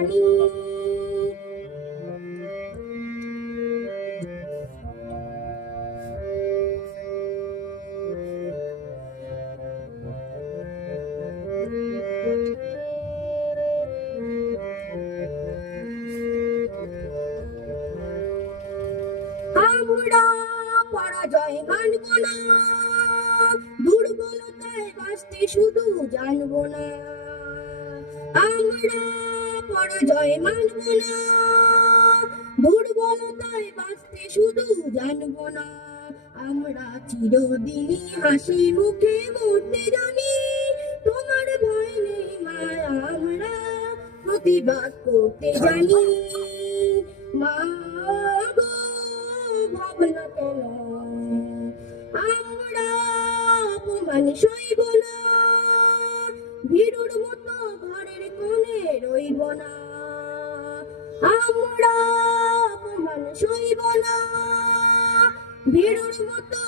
আমরা পরাজয় মানব না, দুর্বলতায় বাঁচতে শুধু জানবো না। আমরা পরাজয় মানব না, দুর্বলতায় বাঁচতে শুধু জানবো না। আমরা চিরদিনই হাসি মুখে মরতে জানি, তোমার ভয় নেই মায়া, আমরা প্রতিবাদ করতে জানি। মা গো ভাবনা কেন, আমরা অপমান সইব না, ভীরুর মতো ঘরের কোণে রইব না। আমরা অপমান সইব না, ভীরুর মতো